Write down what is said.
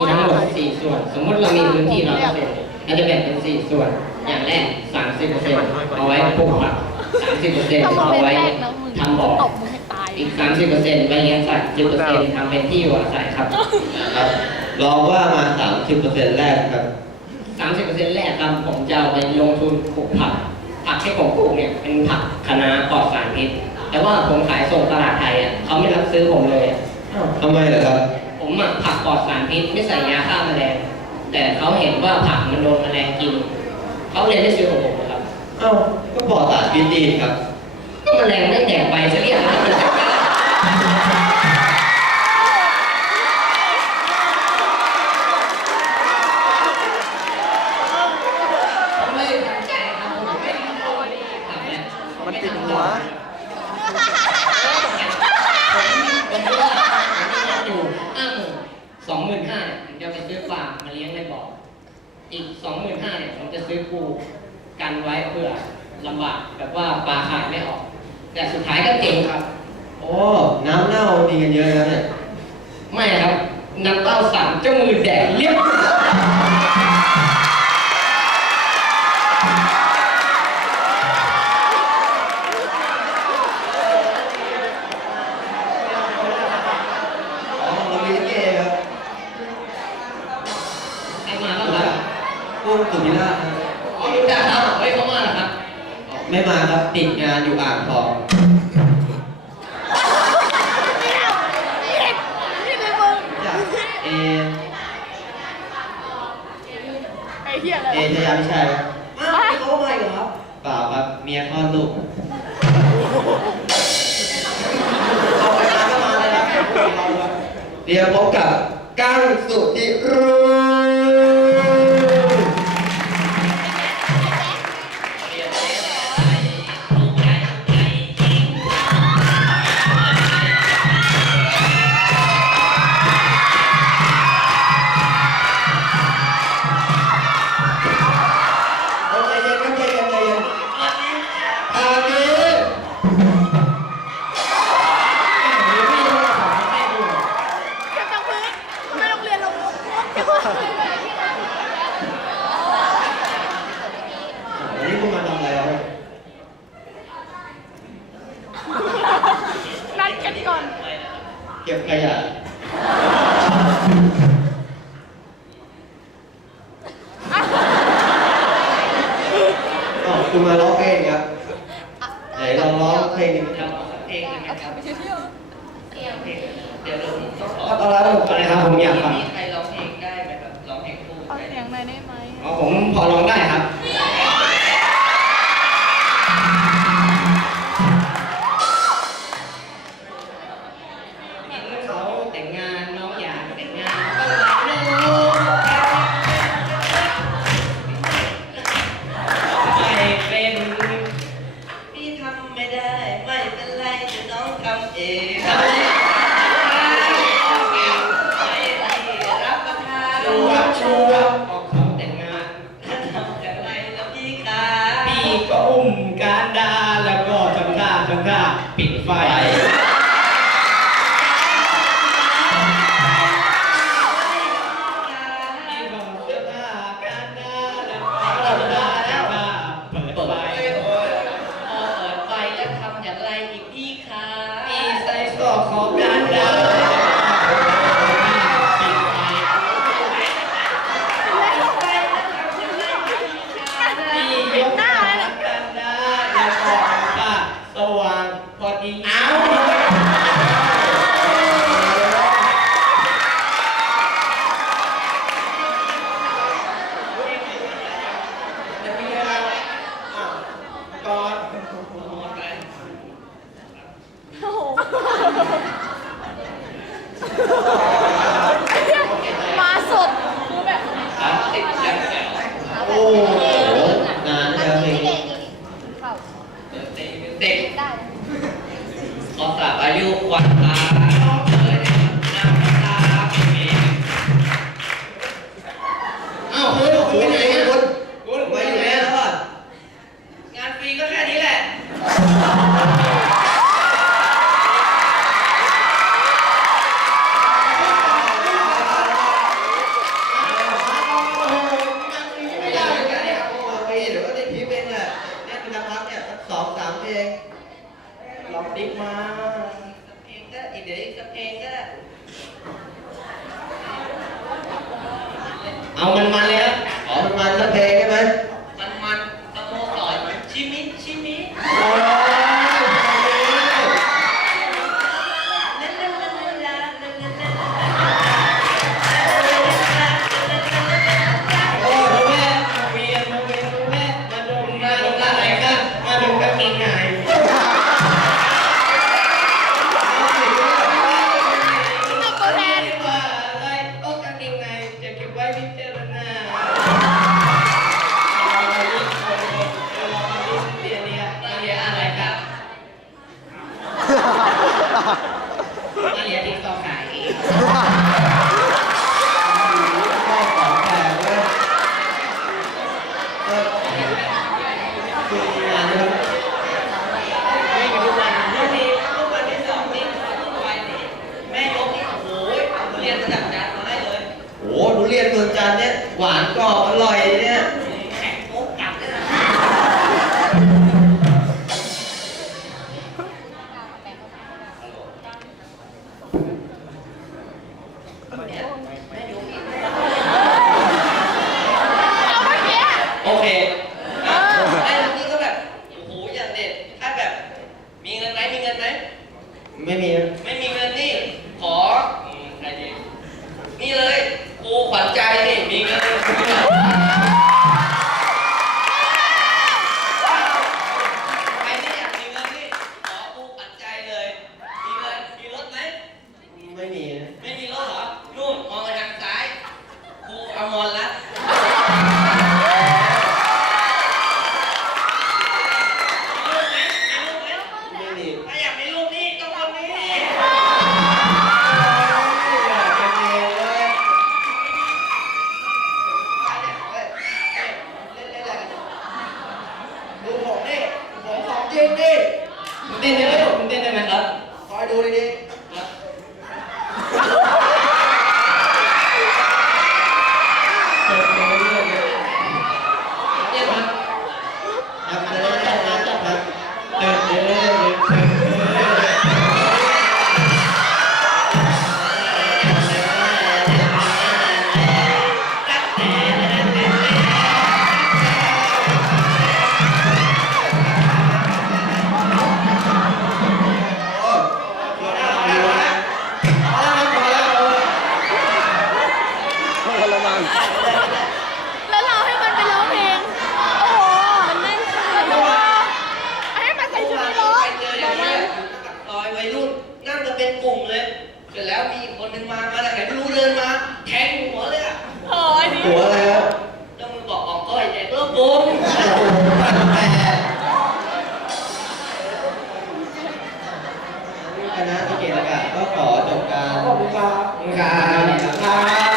มีทั้งหมด4ส่วน สมมติเรามีพื้นที่ร้อยเปอร์เซ็นต์เราจะแบ่งเป็น 4 ส่วน อย่างแรก 30เปอร์เซ็นต์เอาไว้ปลูกผัก30เปอร์เซ็นต์ถ้ามึงเอาเป็นไว้แรกนะมึงทำบ่อ ตบมึงให้ตาย อีก 30เปอร์เซ็นต์ไว้เลี้ยงสัตว์10เปอร์เซ็นต์ทำเป็นที่อยู่อาศัยครับครับลองว่ามา 30%แรกครับ 30เปอร์เซ็นต์แรกครับผมจะเอาไปลงทุนปลูกผัก ผักที่ผมปลูกเนี่ยเป็นผักคะน้าปลอดสารพิษ แต่ว่าผมขายส่งตลาดไทยอะเขาไม่รับซื้อผมเลยอะทำไมล่ะครับ ผมอะผักปลอดสารพิษไม่ใส่ยาฆ่าแมลงแต่เขาเห็นว่าผักมันโดนแมลงกินเขาเลยไม่ซื้อของผมนะครับเอ้าก็ปลอดสารพิษดีครับก็แมลงได้แดกไปซะเรียบร้อยมันจะกล้าผมไม่ตั้งใจครับผมไม่ได้โกงครับเนี่ย มันติดหัว ผมคิดว่าผมมีเงินอยู่ห้าหมื่นสองหมื่นห้า ผมจะไปซื้อปลามาเลี้ยงในบ่อ อีกสองหมื่นห้าเนี่ยผมจะซื้อปูกันไว้เพื่อลำบากแบบว่าปลาขายไม่ออก แต่สุดท้ายก็เจ๋งครับ โอ้ น้ำเน่ามีกันเยอะนะเนี่ย ไม่ครับ น้ำเต้าสามเจ้ามือแดกเรียบ งานอยู่อ่างทองนี่เลยมึงจากเอ ไอ้เหี้ยอะไรเอชยาพิชัยครับอ้าวไม่เขามาอีกเหรอครับเปล่าครับเมียคลอดลูกเอาไปมาก็มาเลยครับเดี๋ยวพบกับกั้งสุธิรุ่ง ก็บขยะอ๋อคุณมาร้องเพลงครับไหนลองร้องเพลงหนึ่งครับเพลงเลยไหมครับไปเที่ยวเพลงเดี๋ยวเราต้องขอเอาละผมอะไรครับผมอยากฟัง มีใครร้องเพลงได้ไหมครับร้องเพลงคู่เอาได้ไหมเสียงหน่อยได้ไหม อ๋อผมพอร้องได้ครับ ออก เด็กได้อสามอายุว่าตาอ้าวเฮ้ยคุณเป็คุณคุณไปอยู่แล้วอะงานฟรีก็แค่นี้แหละ ลองติ๊กมาสักเพงก็อีเดียกสัเพงก็เอามันมาเลยครัวอ๋อมันมาแล้วเพง เรียนมาจากจานมาให้เลยโอ้หนูเรียนส่วนจานเนี่ยหวานกรอบอร่อยเนี่ย ಮುಂದೆ ಅಂತ ಮುಂದೆ ನೆಲೆ ಹಾಡು ಓಡಿದೆ แล้วมีอีกคนหนึ่งมามาจากไหนไม่รู้เดินมา แทงหัวเลยอะหัวอะไรครับแล้วมึงบอกออกก้อยแดกเลิกโกงคณะที่เกียรอากาศก็ขอจบการขอบคุณครับครับ